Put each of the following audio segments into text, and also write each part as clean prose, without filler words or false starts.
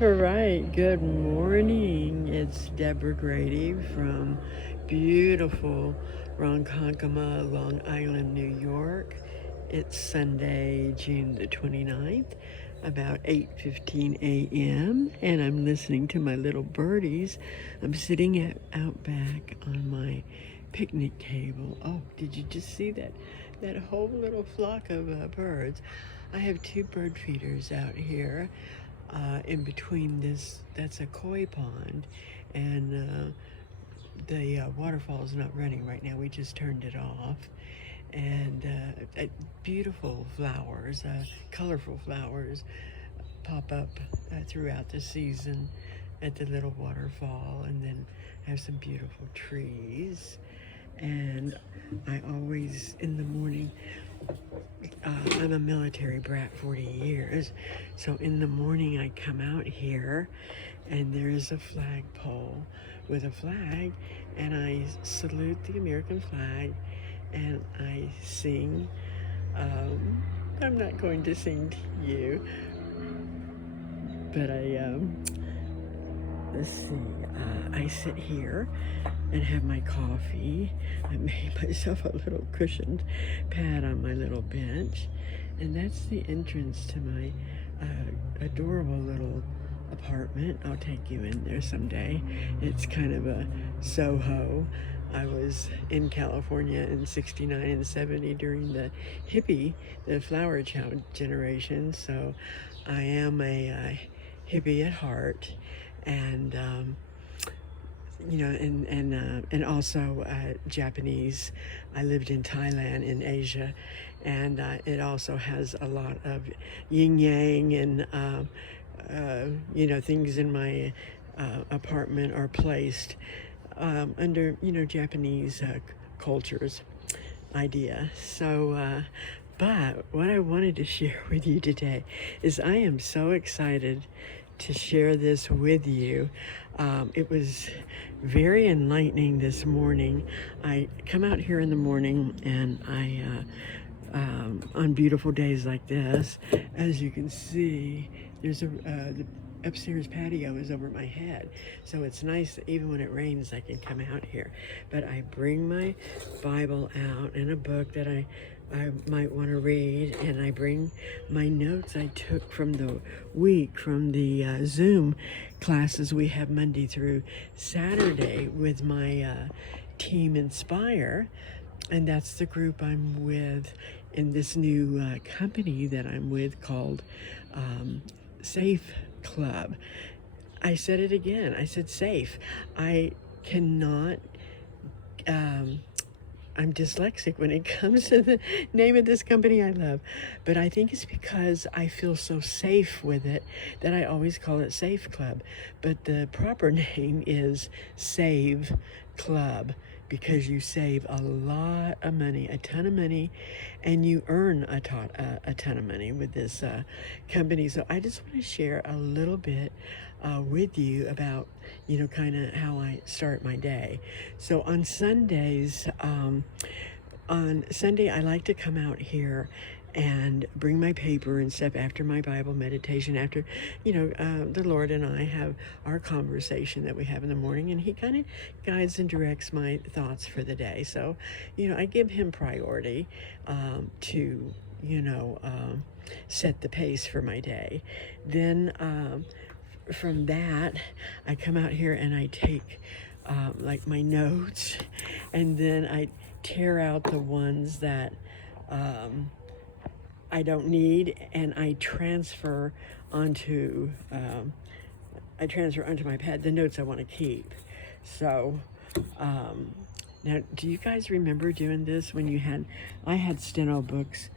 All right, good morning. It's Debra Grady from beautiful Ronkonkoma, Long Island, New York. It's Sunday, June the 29th, about 8:15 a.m., and I'm listening to my little birdies. I'm sitting out back on my picnic table. Oh, did you just see that whole little flock of birds? I have two bird feeders out here in between this. That's a koi pond, and the waterfall is not running right now. We just turned it off, and beautiful flowers, colorful flowers, pop up throughout the season at the little waterfall, and then have some beautiful trees. And I always, in the morning, I'm a military brat, 40 years. So in the morning I come out here and there's a flagpole with a flag, and I salute the American flag and I sing. I'm not going to sing to you, but let's see, I sit here and have my coffee. I made myself a little cushioned pad on my little bench, and that's the entrance to my adorable little apartment. I'll take you in there someday. It's kind of a Soho. I was in California in 69 and 70 during the hippie, the flower child generation, so I am a hippie at heart. And and also Japanese. I lived in Thailand in Asia, and it also has a lot of yin yang, and things in my apartment are placed under Japanese cultures idea. So but what I wanted to share with you today is I am so excited to share this with you. It was very enlightening this morning. I come out here in the morning, and on beautiful days like this, as you can see, there's the upstairs patio is over my head, so it's nice that even when it rains I can come out here. But I bring my Bible out and a book that I might want to read, and I bring my notes I took from the week, from the Zoom classes we have Monday through Saturday with my Team Inspire, and that's the group I'm with in this new company that I'm with called Safe Club. I said it again. I said safe. I cannot I'm dyslexic when it comes to the name of this company I love, but I think it's because I feel so safe with it that I always call it Safe Club. But the proper name is Save Club, because you save a lot of money, a ton of money, and you earn a ton of money with this company. So I just want to share a little bit with you about, kind of how I start my day. So on Sundays, on Sunday, I like to come out here and bring my paper and stuff after my Bible meditation, after, the Lord and I have our conversation that we have in the morning, and He kind of guides and directs my thoughts for the day. So, I give Him priority to, set the pace for my day. Then from that, I come out here and I take like my notes, and then I tear out the ones that I don't need, and I transfer onto my pad the notes I want to keep. So now, do you guys remember doing this when I had steno books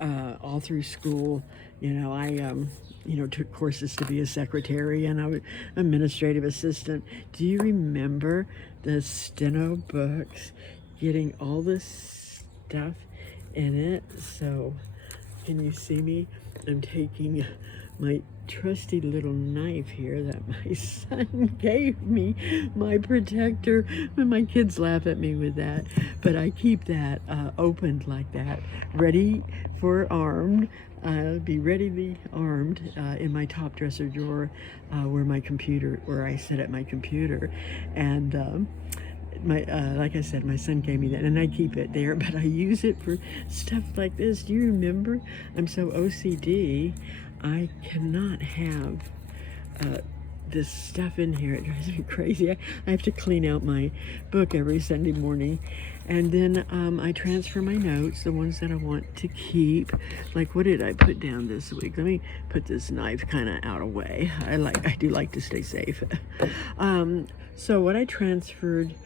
all through school? I took courses to be a secretary, and I was administrative assistant. Do you remember the steno books getting all this stuff in it? So can you see me? I'm taking my trusty little knife here that my son gave me, my protector. When my kids laugh at me with that, but I keep that opened like that, ready for armed. I'll be readily armed in my top dresser drawer where I sit at my computer. And my like I said, my son gave me that, and I keep it there, but I use it for stuff like this. Do you remember? I'm so OCD, I cannot have this stuff in here. It drives me crazy. I have to clean out my book every Sunday morning. And then I transfer my notes, the ones that I want to keep. Like, what did I put down this week? Let me put this knife kind of out of way. I do like to stay safe. So what I transferred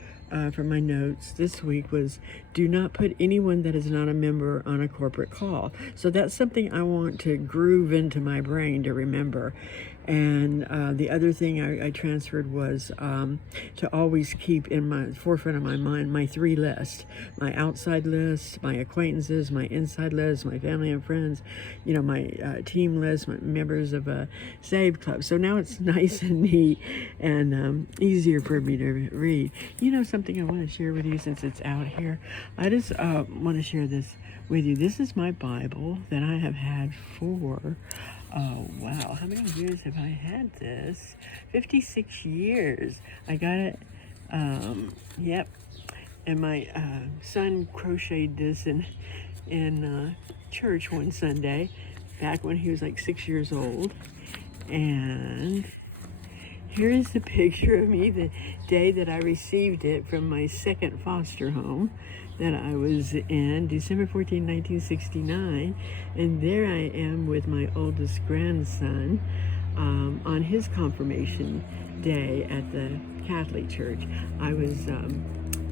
from my notes this week was, do not put anyone that is not a member on a corporate call. So that's something I want to groove into my brain to remember. And the other thing I transferred was to always keep in my forefront of my mind my 3 lists: my outside list, my acquaintances, my inside list, my family and friends, my team list, my members of a SAVE club. So now it's nice and neat and easier for me to read. Something I want to share with you since it's out here. I just want to share this with you. This is my Bible that I have had for, oh wow, how many years have I had this? 56 years. I got it, yep. And my son crocheted this in church one Sunday, back when he was like 6 years old. And here is the picture of me the day that I received it from my second foster home that I was in, December 14, 1969. And there I am with my oldest grandson on his confirmation day at the Catholic Church. I was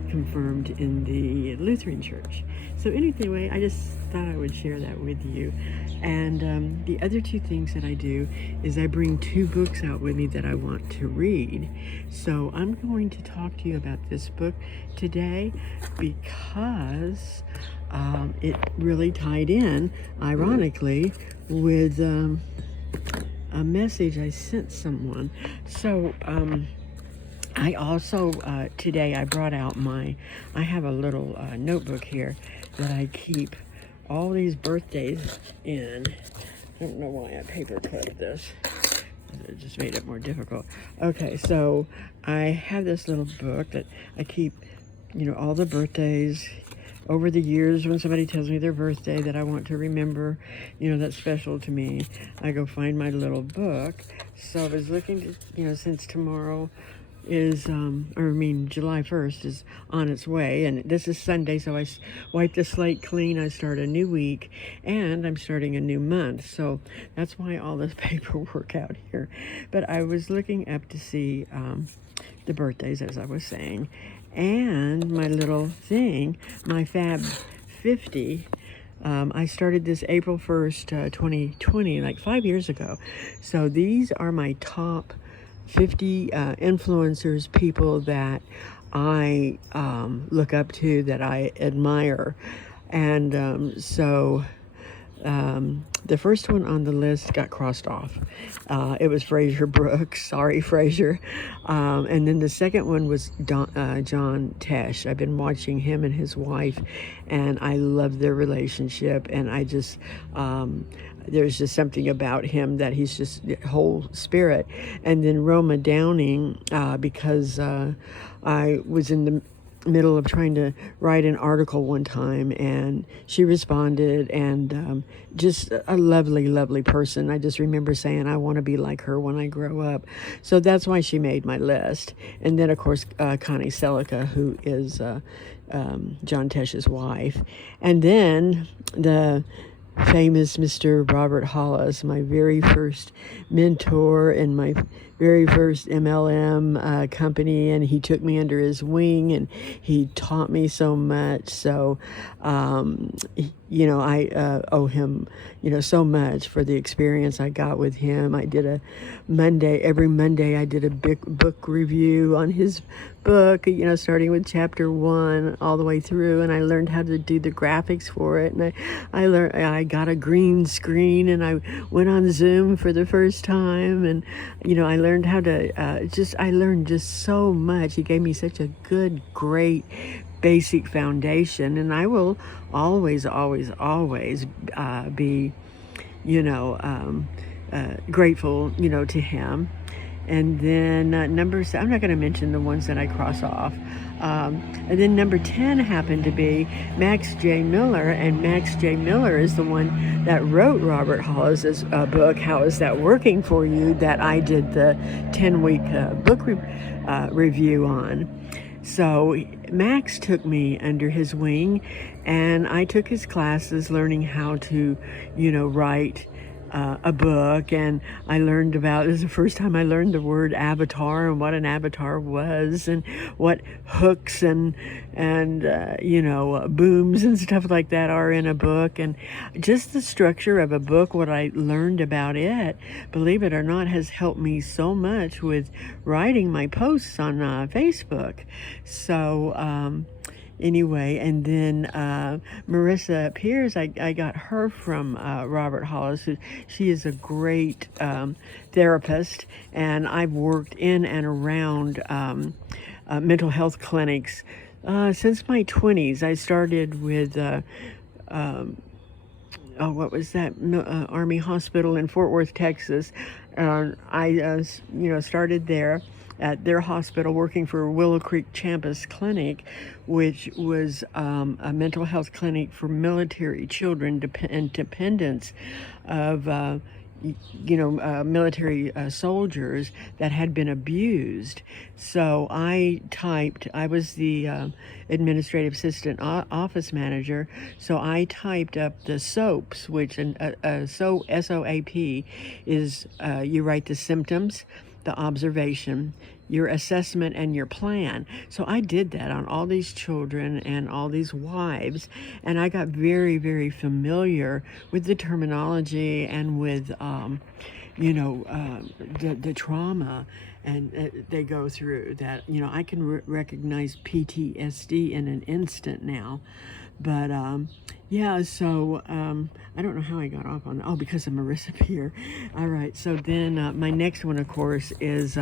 confirmed in the Lutheran Church. So anyway, I just thought I would share that with you. And the other 2 things that I do is I bring 2 books out with me that I want to read. So I'm going to talk to you about this book today because it really tied in, ironically, with a message I sent someone. So I also, today I brought out I have a little notebook here that I keep all these birthdays in. I don't know why I paper clipped this. It just made it more difficult. Okay, so I have this little book that I keep, all the birthdays over the years. When somebody tells me their birthday that I want to remember, that's special to me, I go find my little book. So I was looking to, since tomorrow is, July 1st is on its way, and this is Sunday, so I wipe the slate clean. I start a new week, and I'm starting a new month, so that's why all this paperwork out here. But I was looking up to see the birthdays, as I was saying, and my little thing, my Fab 50, I started this April 1st, 2020, like 5 years ago. So these are my top 50 influencers, people that I look up to, that I admire. And so the first one on the list got crossed off. It was Fraser Brooks. Sorry, Fraser. And then the second one was John Tesh. I've been watching him and his wife, and I love their relationship. And I just, there's just something about him that he's just the whole spirit. And then Roma Downing, because I was in the middle of trying to write an article one time, and she responded, and just a lovely, lovely person. I just remember saying, I want to be like her when I grow up. So that's why she made my list. And then, of course, Connie Selica, who is John Tesh's wife. And then the famous Mr. Robert Hollis, my very first mentor and my very first MLM company, and he took me under his wing and he taught me so much. So, I owe him, so much for the experience I got with him. I did every Monday I did a big book review on his book, starting with chapter 1 all the way through, and I learned how to do the graphics for it, and I got a green screen, and I went on Zoom for the first time, and I learned how to I learned just so much. He gave me such a good, great basic foundation, and I will always be grateful, to him. And then I'm not going to mention the ones that I cross off. And then number 10 happened to be Max J. Miller, and Max J. Miller is the one that wrote Robert Hollis's book, How Is That Working For You, that I did the 10-week book review on. So Max took me under his wing, and I took his classes learning how to, write a book, and I learned about, this is the first time I learned the word avatar and what an avatar was, and what hooks and booms and stuff like that are in a book, and just the structure of a book. What I learned about it, believe it or not, has helped me so much with writing my posts on Facebook. So anyway, and then Marissa Pierce, I got her from Robert Hollis. She is a great therapist, and I've worked in and around mental health clinics since my 20s. I started with what was that? Army Hospital in Fort Worth, Texas. I started there at their hospital working for Willow Creek Campus Clinic, which was a mental health clinic for military children and dependents of military soldiers that had been abused. So I was the administrative assistant office manager, so I typed up the SOAPs, which SOAP is you write the symptoms, the observation, your assessment, and your plan. So I did that on all these children and all these wives, and I got very, very familiar with the terminology and with the trauma and they go through that. I can recognize PTSD in an instant now. But so I don't know how I got off on that. Oh, because of Marissa Peer. All right, so then my next one, of course, is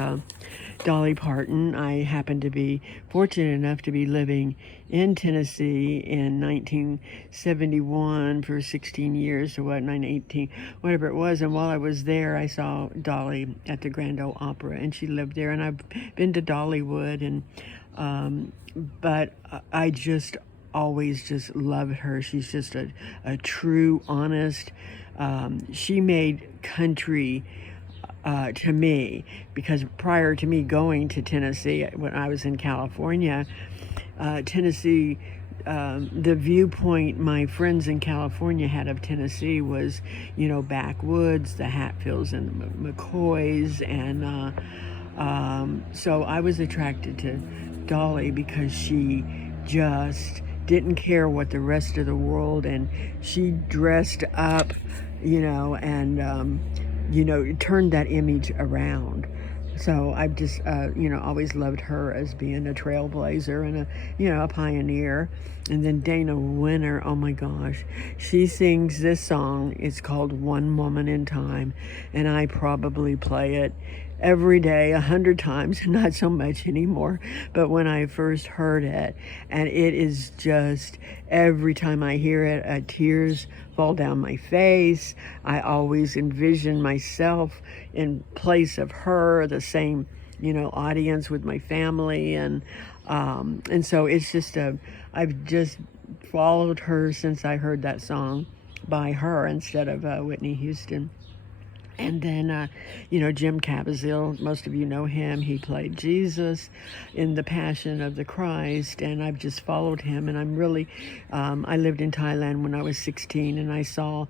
Dolly Parton. I happen to be fortunate enough to be living in Tennessee in 1971 for 16 years, or 1918, whatever it was. And while I was there, I saw Dolly at the Grand Ole Opera, and she lived there. And I've been to Dollywood, and but I just always just loved her. She's just a true, honest. She made country to me, because prior to me going to Tennessee, when I was in California, Tennessee, the viewpoint my friends in California had of Tennessee was, backwoods, the Hatfields and the McCoys, and so I was attracted to Dolly because she just didn't care what the rest of the world, and she dressed up, and turned that image around. So I've just always loved her as being a trailblazer and a pioneer. And then Dana Winner, oh my gosh, she sings this song. It's called One Moment in Time, and I probably play it every day 100 times, not so much anymore, but when I first heard it, and it is just, every time I hear it, tears fall down my face. I always envision myself in place of her, the same audience with my family, and so it's just I've just followed her since I heard that song by her instead of Whitney Houston. And then, Jim Caviezel, most of you know him. He played Jesus in The Passion of the Christ, and I've just followed him. And I'm really, I lived in Thailand when I was 16, and I saw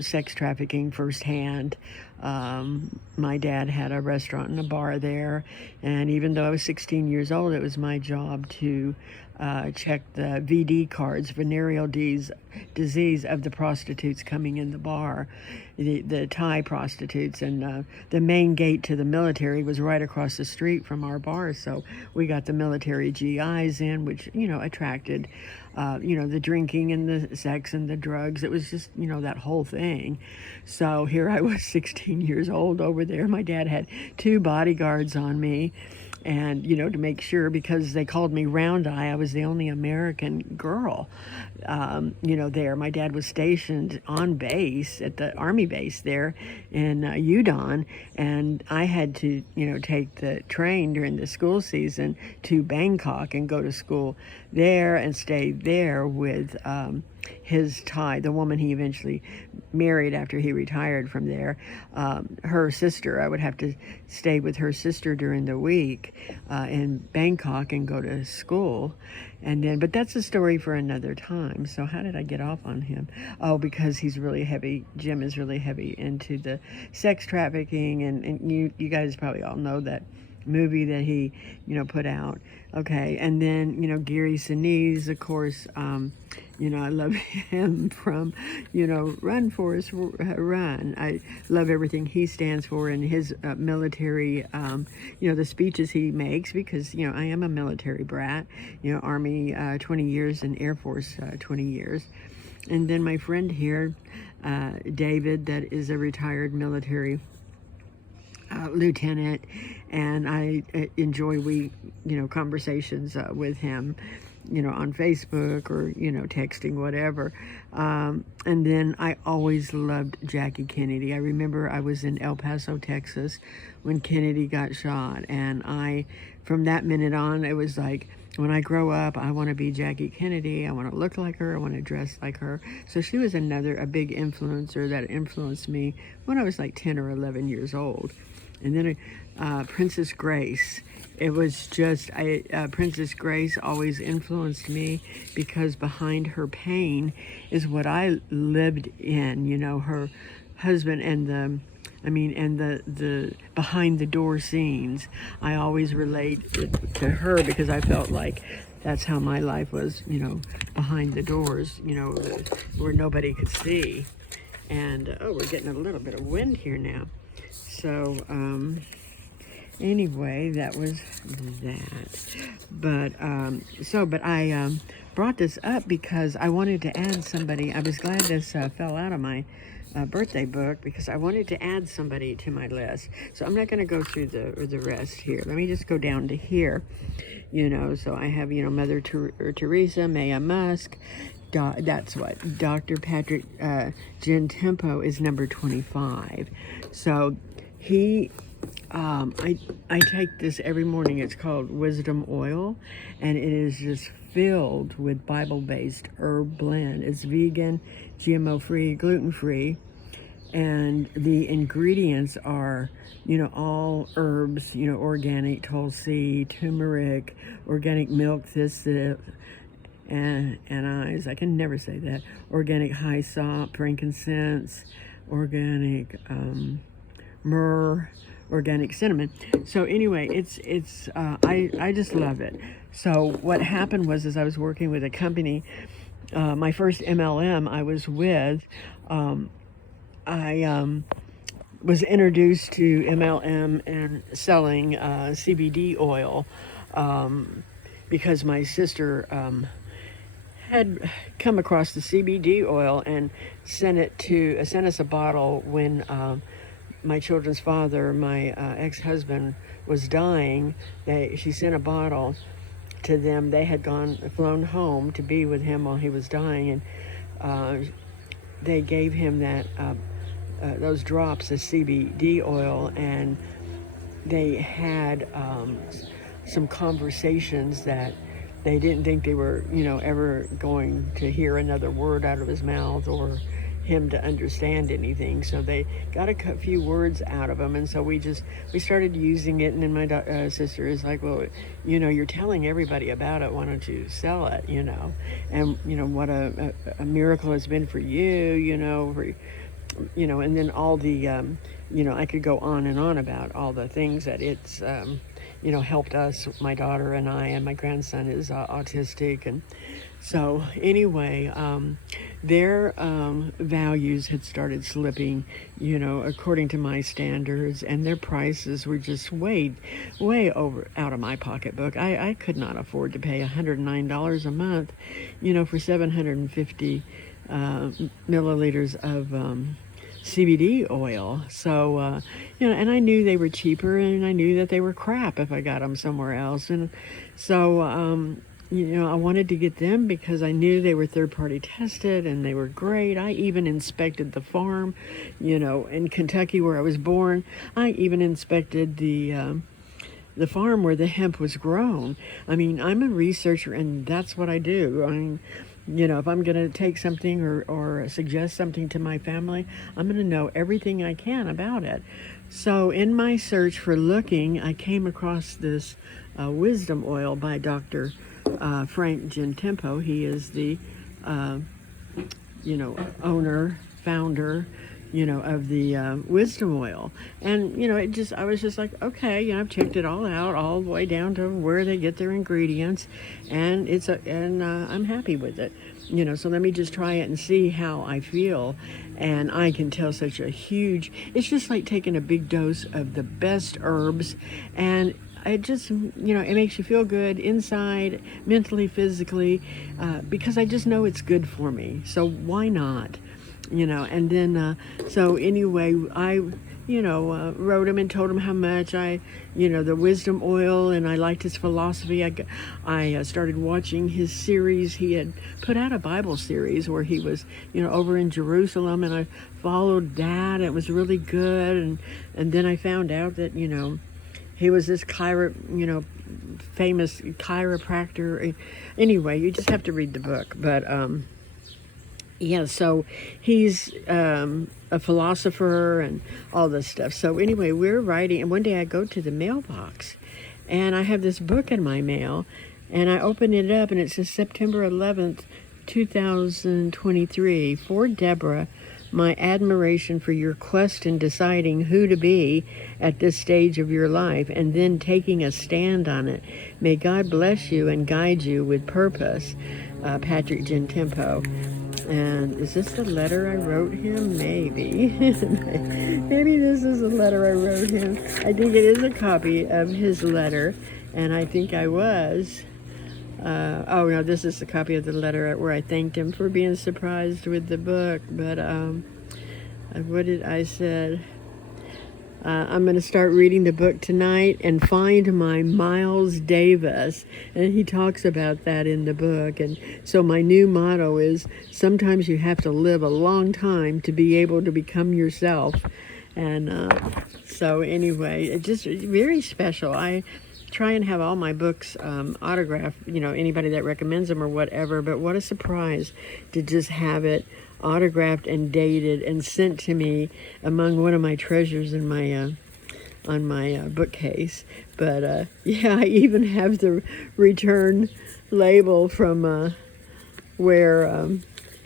sex trafficking firsthand. My dad had a restaurant and a bar there, and even though I was 16 years old, it was my job to check the VD cards, venereal disease of the prostitutes coming in the bar, the Thai prostitutes, and the main gate to the military was right across the street from our bar, so we got the military GIs in, which attracted the drinking and the sex and the drugs. It was just that whole thing. So here I was 16 years old over there. My dad had 2 bodyguards on me, And, to make sure, because they called me Round Eye, I was the only American girl, there. My dad was stationed on base at the Army base there in Udon, and I had to, take the train during the school season to Bangkok and go to school there and stay there with his Thai, the woman he eventually married after he retired from there, her sister. I would have to stay with her sister during the week in Bangkok and go to school. And then, but that's a story for another time. So how did I get off on him? Oh, because he's really heavy. Jim is really heavy into the sex trafficking, and you guys probably all know that movie that he, put out. Okay, and then, Gary Sinise, of course, I love him from, Run Forrest Run. I love everything he stands for and his military, the speeches he makes, because, I am a military brat, Army 20 years and Air Force 20 years. And then my friend here, David, that is a retired military lieutenant, and I enjoy conversations with him, on Facebook or, texting, whatever. And then I always loved Jackie Kennedy. I remember I was in El Paso, Texas when Kennedy got shot, and from that minute on, it was like, when I grow up, I want to be Jackie Kennedy. I want to look like her. I want to dress like her. So she was a big influencer that influenced me when I was like 10 or 11 years old. And then Princess Grace. It was just, Princess Grace always influenced me, because behind her pain is what I lived in, her husband and the behind the door scenes. I always relate to her, because I felt like that's how my life was, behind the doors, where nobody could see. And, we're getting a little bit of wind here now. So, anyway, that was that. But I brought this up because I wanted to add somebody. I was glad this fell out of my birthday book, because I wanted to add somebody to my list. So I'm not going to go through the rest here. Let me just go down to here. So I have, Mother Teresa, Maya Musk. That's what Dr. Patrick Gentempo is number 25. So he, I take this every morning. It's called Wisdom Oil, and it is just filled with Bible-based herb blend. It's vegan, GMO-free, gluten-free, and the ingredients are, all herbs, organic tulsi, turmeric, organic milk thistle, and eyes. I can never say that. Organic hyssop, frankincense, organic myrrh, organic cinnamon. So anyway, I just love it. So what happened was, as I was working with a company, my first MLM I was with, I was introduced to MLM and selling CBD oil, because my sister had come across the CBD oil and sent us a bottle when my children's father, my ex-husband, was dying. She sent a bottle to them. They had flown home to be with him while he was dying, and they gave him those drops of CBD oil, and they had some conversations that they didn't think they were, ever going to hear another word out of his mouth or him to understand anything. So they got a few words out of him, and so we started using it. And then my sister is like, well, you're telling everybody about it. Why don't you sell it? And what a miracle it's been for you. And then all the I could go on and on about all the things that it's helped us, my daughter and I, and my grandson is autistic. And so anyway, their values had started slipping, according to my standards, and their prices were just way over out of my pocketbook. I could not afford to pay $109 a month, for 750 milliliters of CBD oil. So, and I knew they were cheaper, and I knew that they were crap if I got them somewhere else. And so, I wanted to get them because I knew they were third-party tested and they were great. I even inspected the farm, in Kentucky where I was born. I even inspected the farm where the hemp was grown. I mean, I'm a researcher, and that's what I do. I mean, if I'm going to take something or suggest something to my family, I'm going to know everything I can about it. So in my search for looking, I came across this wisdom oil by Dr. Frank Gentempo. He is the, owner, founder, of the wisdom oil. And, I was just like, okay, I've checked it all out, all the way down to where they get their ingredients, and I'm happy with it. So let me just try it and see how I feel. And I can tell it's just like taking a big dose of the best herbs, and it just, it makes you feel good inside, mentally, physically, because I just know it's good for me. So why not? And then, so anyway, I, wrote him and told him how much the wisdom oil, and I liked his philosophy. I started watching his series. He had put out a Bible series where he was, over in Jerusalem, and I followed that. It was really good. And then I found out that, he was this famous chiropractor. Anyway, you just have to read the book. But, yeah, so he's a philosopher and all this stuff. So anyway, we're writing, and one day I go to the mailbox, and I have this book in my mail, and I open it up, and it says September 11th, 2023, for Debra, my admiration for your quest in deciding who to be at this stage of your life and then taking a stand on it. May God bless you and guide you with purpose. Patrick Gentempo. And is this the letter I wrote him? Maybe. Maybe this is the letter I wrote him. I think it is a copy of his letter, and I think I was. Oh, no, this is a copy of the letter where I thanked him for being surprised with the book. But what did I said? I'm going to start reading the book tonight and find my Miles Davis. And he talks about that in the book. And so my new motto is, sometimes you have to live a long time to be able to become yourself. And so anyway, it's just very special. I try and have all my books autographed, anybody that recommends them or whatever. But what a surprise to just have it autographed and dated and sent to me among one of my treasures in my on my bookcase. But yeah, I even have the return label from where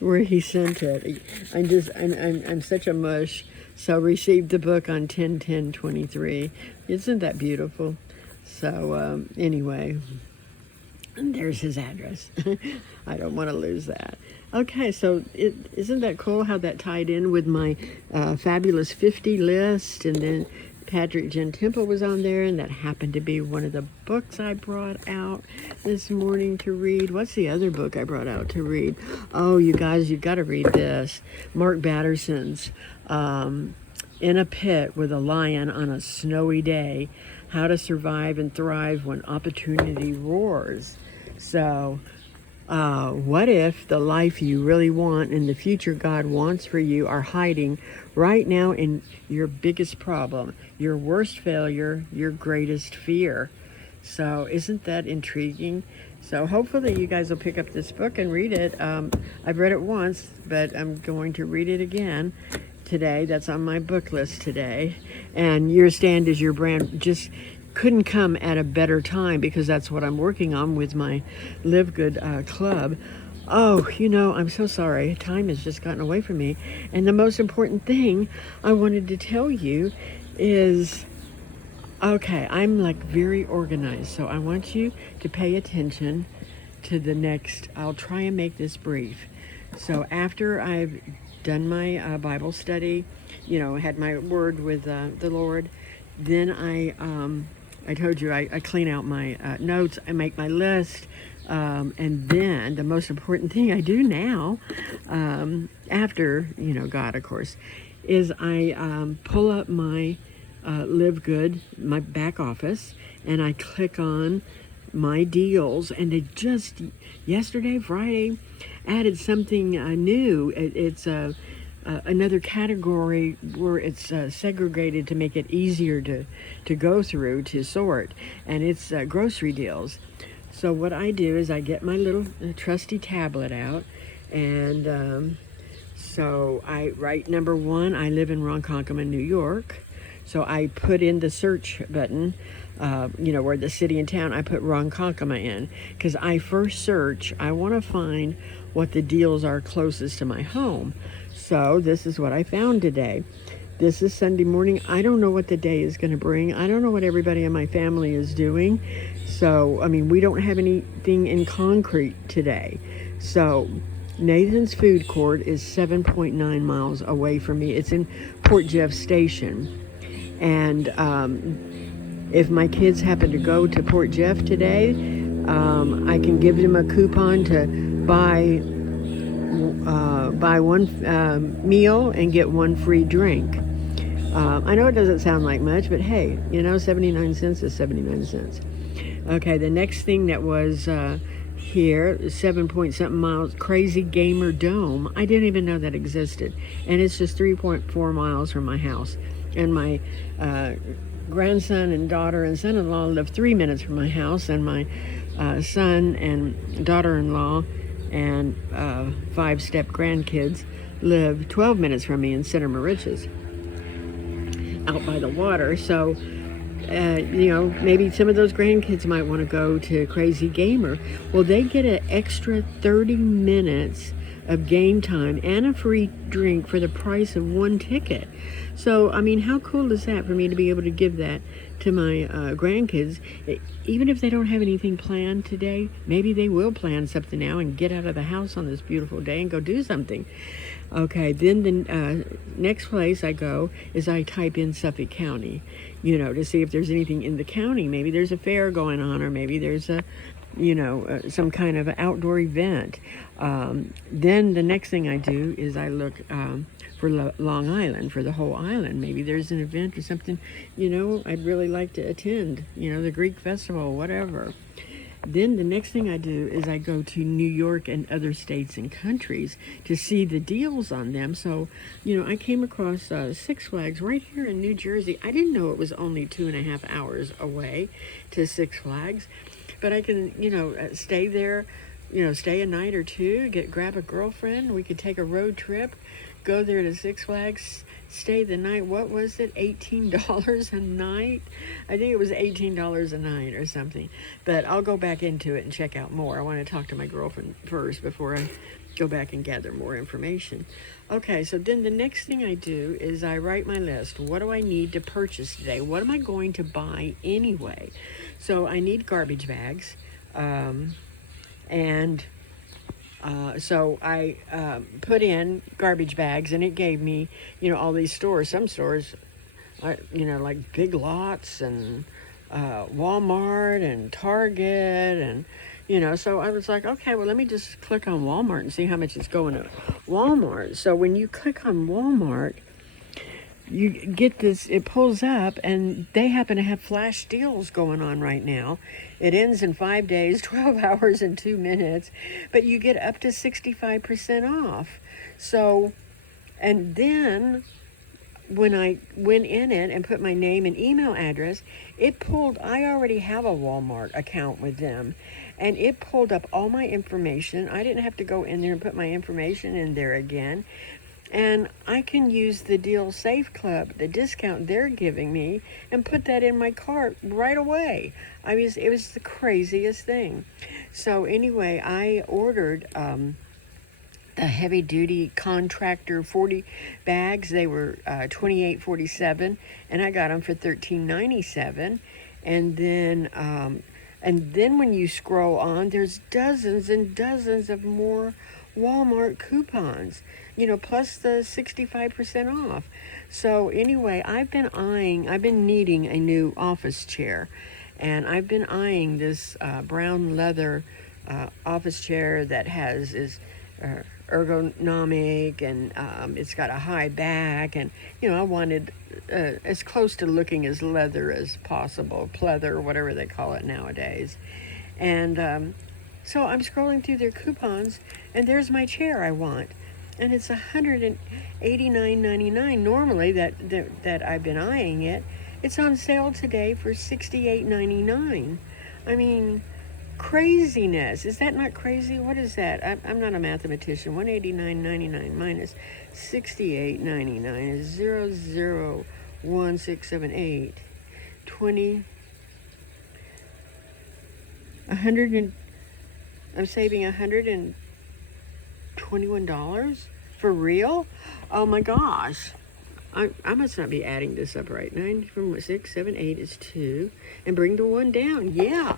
he sent it. I'm such a mush. So received the book on 10/10/23. Isn't that beautiful? So anyway, and there's his address. I don't want to lose that. Okay, so isn't that cool how that tied in with my Fabulous 50 list? And then Patrick Gentempo was on there, and that happened to be one of the books I brought out this morning to read. What's the other book I brought out to read? Oh, you guys, you've got to read this. Mark Batterson's In a Pit with a Lion on a Snowy Day, How to Survive and Thrive When Opportunity Roars. So, what if the life you really want and the future God wants for you are hiding right now in your biggest problem, your worst failure, your greatest fear? So isn't that intriguing? So hopefully you guys will pick up this book and read it. I've read it once, but I'm going to read it again today. That's on my book list today. And Your Stand is Your Brand just couldn't come at a better time, because that's what I'm working on with my Live Good Club. Oh, I'm so sorry. Time has just gotten away from me. And the most important thing I wanted to tell you is, okay, I'm like very organized. So I want you to pay attention to the next. I'll try and make this brief. So after I've done my Bible study, had my word with the Lord, then I told you I clean out my notes, I make my list, and then the most important thing I do now, after, God, of course, is I pull up my Live Good, my back office, and I click on my deals, and they just yesterday, Friday, added something new. It's another category where it's segregated to make it easier to go through, to sort, and it's grocery deals. So what I do is I get my little trusty tablet out, and so I write number 1. I live in Ronkonkoma, New York. So I put in the search button, where the city and town, I put Ronkonkoma in, because I first search, I want to find what the deals are closest to my home. So this is what I found today. This is Sunday morning. I don't know what the day is going to bring. I don't know what everybody in my family is doing. So, I mean, we don't have anything in concrete today. So Nathan's Food Court is 7.9 miles away from me. It's in Port Jeff Station. And if my kids happen to go to Port Jeff today, I can give them a coupon to buy one meal and get one free drink. I know it doesn't sound like much, but hey, 79 cents is 79 cents. Okay, the next thing that was here, 7-point-something miles, Crazy Gamer Dome. I didn't even know that existed. And it's just 3.4 miles from my house. And my grandson and daughter and son-in-law live 3 minutes from my house, and my son and daughter-in-law and 5-step grandkids live 12 minutes from me in Center Moriches, out by the water. So maybe some of those grandkids might want to go to Crazy Gamer. Well, they get an extra 30 minutes of game time and a free drink for the price of one ticket. So, I mean, how cool is that for me to be able to give that to my grandkids? Even if they don't have anything planned today, maybe they will plan something now and get out of the house on this beautiful day and go do something. Okay, then the next place I go is I type in Suffolk County, to see if there's anything in the county. Maybe there's a fair going on, or maybe there's some kind of outdoor event. Then the next thing I do is I look for Long Island, for the whole island. Maybe there's an event or something, I'd really like to attend, the Greek festival, whatever. Then the next thing I do is I go to New York and other states and countries to see the deals on them. So, I came across Six Flags right here in New Jersey. I didn't know it was only 2.5 hours away to Six Flags, but I can, stay there, stay a night or two, grab a girlfriend. We could take a road trip, go there to Six Flags, stay the night. What was it? $18 a night? I think it was $18 a night or something. But I'll go back into it and check out more. I want to talk to my girlfriend first before I go back and gather more information. Okay, so then the next thing I do is I write my list. What do I need to purchase today? What am I going to buy anyway? So I need garbage bags. So I put in garbage bags, and it gave me, all these stores. Some stores, like Big Lots and Walmart and Target, and so I was like, okay, well, let me just click on Walmart and see how much it's going to Walmart. So when you click on Walmart, you get this, it pulls up, and they happen to have flash deals going on right now. It ends in 5 days, 12 hours, and 2 minutes, but you get up to 65% off. So, and then when I went in it and put my name and email address, it pulled, I already have a Walmart account with them, and it pulled up all my information. I didn't have to go in there and put my information in there again. And I can use the Deal Safe Club, the discount they're giving me, and put that in my cart right away. I mean, it was the craziest thing. So anyway, I ordered the heavy-duty contractor 40 bags. They were $28.47, and I got them for $13.97. And then when you scroll on, there's dozens and dozens of more Walmart coupons, plus the 65% off. So anyway, I've been needing a new office chair, and I've been eyeing this brown leather office chair that is ergonomic, and it's got a high back, and I wanted as close to looking as leather as possible, pleather, whatever they call it nowadays. And so I'm scrolling through their coupons, and there's my chair I want, and it's $189.99. Normally that I've been eyeing it, it's on sale today for $68.99. I mean, craziness. Is that not crazy? What is that? I'm not a mathematician. 189.99 minus 68.99 is 0.001678. 100 I'm saving $121 for real. Oh my gosh, I must not be adding this up right. 9 from 6 7 8 is 2, and bring the 1 down. Yeah.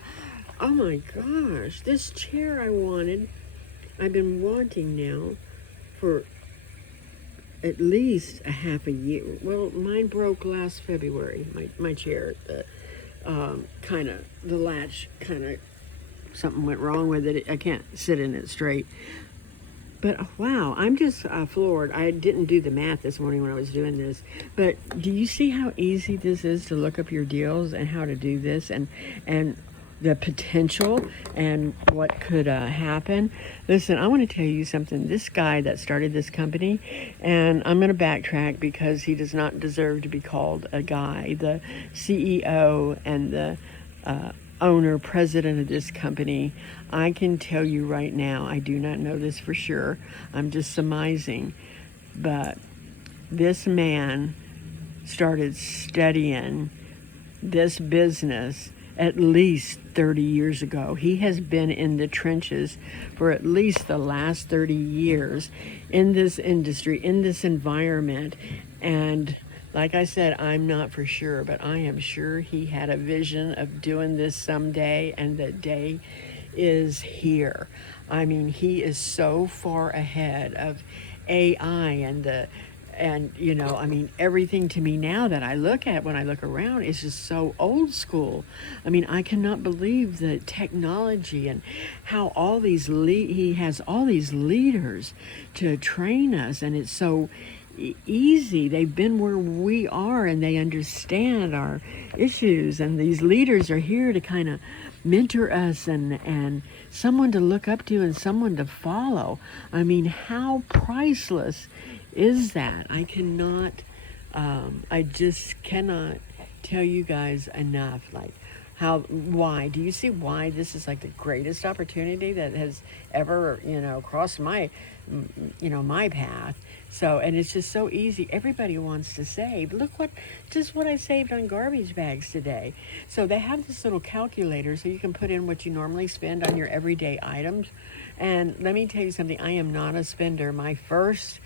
Oh my gosh, this chair I've been wanting now for at least a half a year. Well, mine broke last February. My chair, kind of the latch something went wrong with it. I can't sit in it straight. But wow, I'm just floored. I didn't do the math this morning when I was doing this. But do you see how easy this is to look up your deals and how to do this, and the potential and what could happen? Listen, I want to tell you something. This guy that started this company, and I'm going to backtrack because he does not deserve to be called a guy. The CEO and the owner, president of this company, I can tell you right now, I do not know this for sure. I'm just surmising. But this man started studying this business at least 30 years ago. He has been in the trenches for at least the last 30 years in this industry, in this environment. And like I said, I'm not for sure, but I am sure he had a vision of doing this someday, and the day is here. I mean, he is so far ahead of AI and I mean, everything to me now that I look at when I look around is just so old school. I mean, I cannot believe the technology and how he has all these leaders to train us, and it's so easy. They've been where we are, and they understand our issues, and these leaders are here to kind of mentor us and someone to look up to and someone to follow. I mean, how priceless is that? I just cannot tell you guys enough, like why do you see why this is like the greatest opportunity that has ever crossed my path. So, and it's just so easy. Everybody wants to save. Look what I saved on garbage bags today. So they have this little calculator so you can put in what you normally spend on your everyday items. And let me tell you something, I am not a spender. My first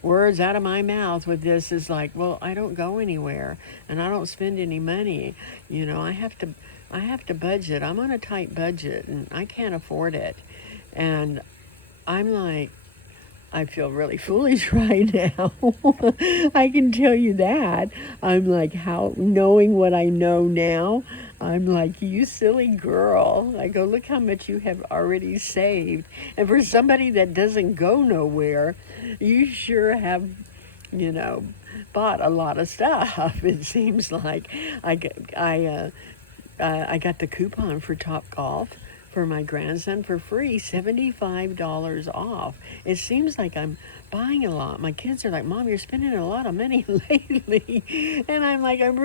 words out of my mouth with this is like, well, I don't go anywhere and I don't spend any money. I have to budget. I'm on a tight budget and I can't afford it. And I'm like, I feel really foolish right now. I can tell you that. I'm like, knowing what I know now, I'm like, you silly girl. I go, look how much you have already saved. And for somebody that doesn't go nowhere, you sure have, bought a lot of stuff. It seems like I got the coupon for Top Golf for my grandson for free, $75 off. It seems like I'm buying a lot. My kids are like, Mom, you're spending a lot of money lately. And I'm like, I'm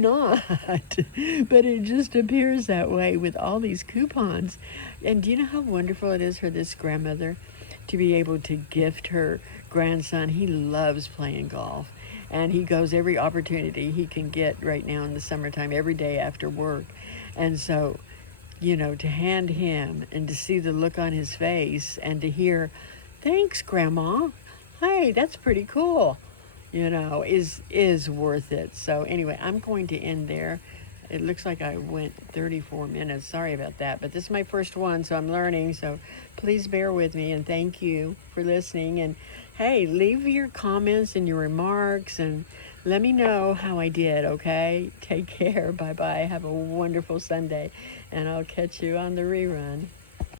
not. But it just appears that way with all these coupons. And do you know how wonderful it is for this grandmother to be able to gift her grandson? He loves playing golf. And he goes every opportunity he can get right now in the summertime, every day after work. And so, to hand him and to see the look on his face and to hear, thanks, Grandma. Hey, that's pretty cool, is worth it. So anyway, I'm going to end there. It looks like I went 34 minutes. Sorry about that. But this is my first one, so I'm learning. So please bear with me, and thank you for listening. And hey, leave your comments and your remarks and let me know how I did, okay? Take care. Bye-bye. Have a wonderful Sunday. And I'll catch you on the rerun.